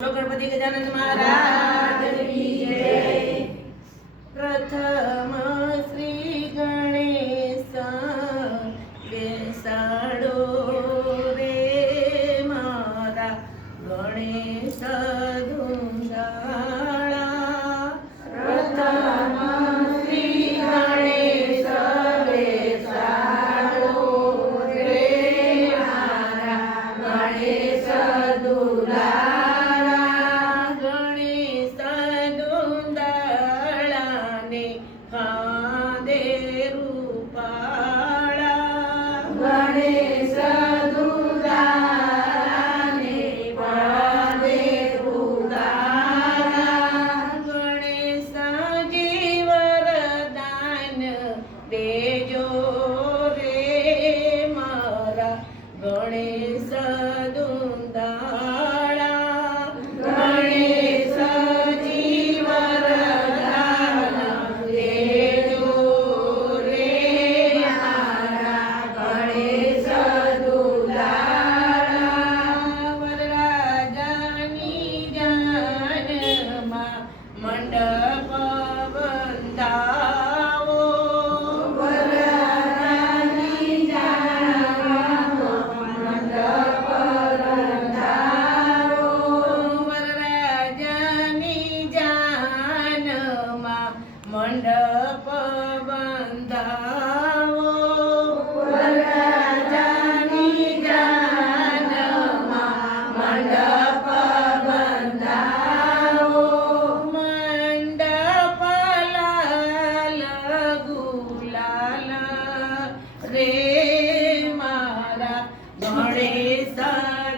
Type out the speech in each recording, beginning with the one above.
गणपति गजानन महाराज की जय। प्रथम श्री गणेश बेसाडो रे मारा गणेश धुंधाळा। प्रथम श्री गणेश बेसाडो रे मारा गणेश धुंधाळा। गणेश दुलाराने पादे रुदारा। गणेश जी वरदान देजो रे मारा गणेश दुंदाळा। गणेश जी वरदान देजो रे मारा गणेश दुलारा। वरराजानी जानमा मंडप बंधावो। वरराजानी जानमा मंडप बंधावो। वरराजानी जानमा मंडप बंधावो। वरराजानी जानमा मंडप बंधावो। मंडप लाल गुलाल रे मारा गणेश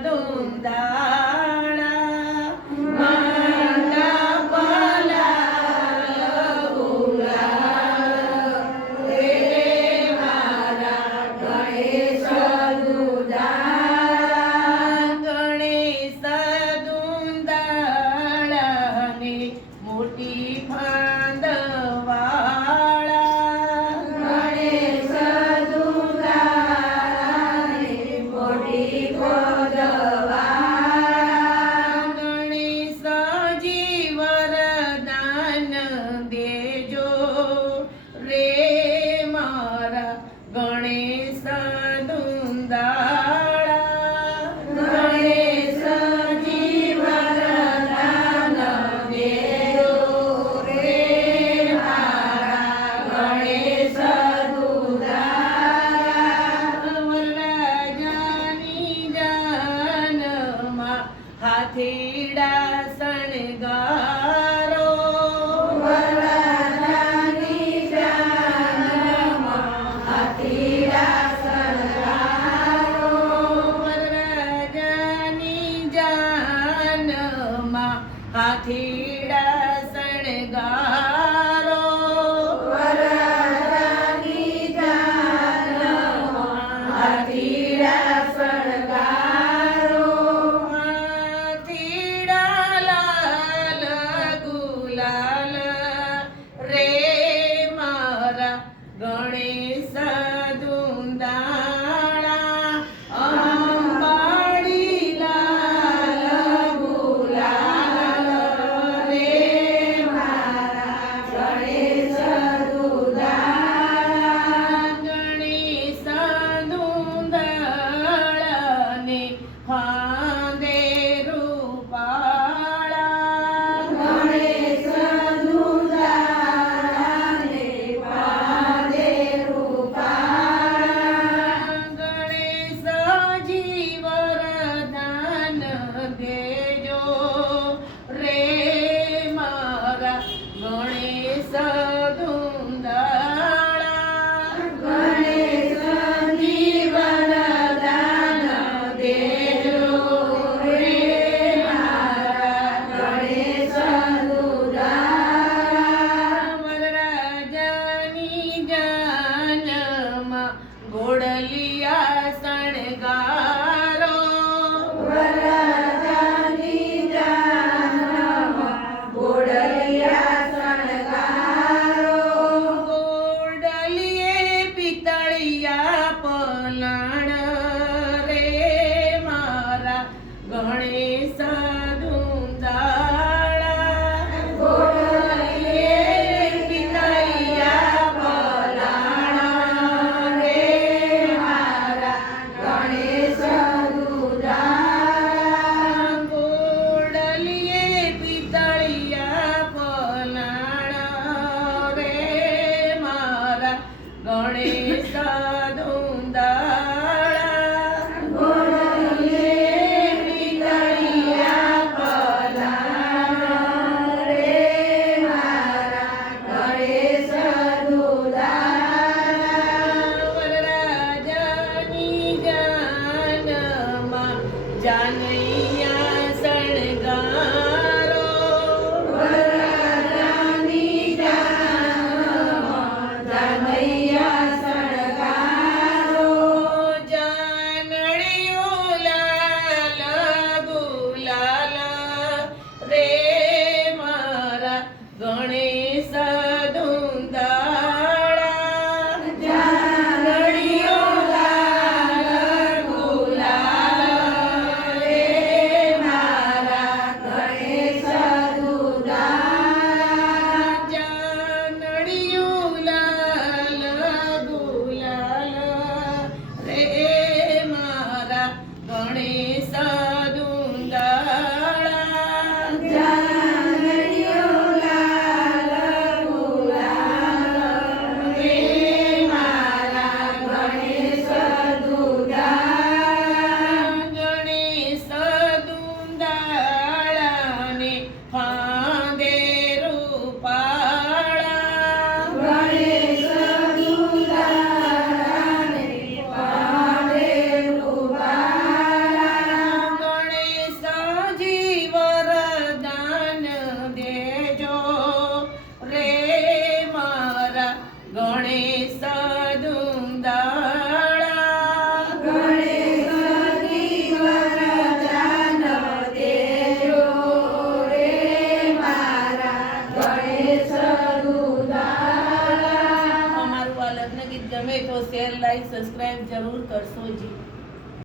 धुंधाळा। मंडप लाल गुलाल रे मारा गणेश धुंधाळा। गणेश धुंधाळाने मोठी फांदवाळा। गणेश धुंधाळाने मोठी फांदवाळा। गणेश जी वरदान देजो रे मारा गणेश धुंधाळा। गणेश जी वरदान देजो रे मारा गणेश धुंधाळा। वरराजानी जानमा हाथीडा शणगारो। वरराजानी जानमा हाथीडा शणगारो। वरराजानी जानमा हाथीडा शणगारो। वरराजानी जानमा हाथीडा शणगारो। हाथीडा लाल गुलाल रे मारा गणेश धुंधाळा। अंबाडी लाल गुलाल ગણેશ ધૂંધાળા અમારું આ લગ્ન ગીત ગમે તો શેર લાઈક સબસ્ક્રાઇબ જરૂર કરશો જી.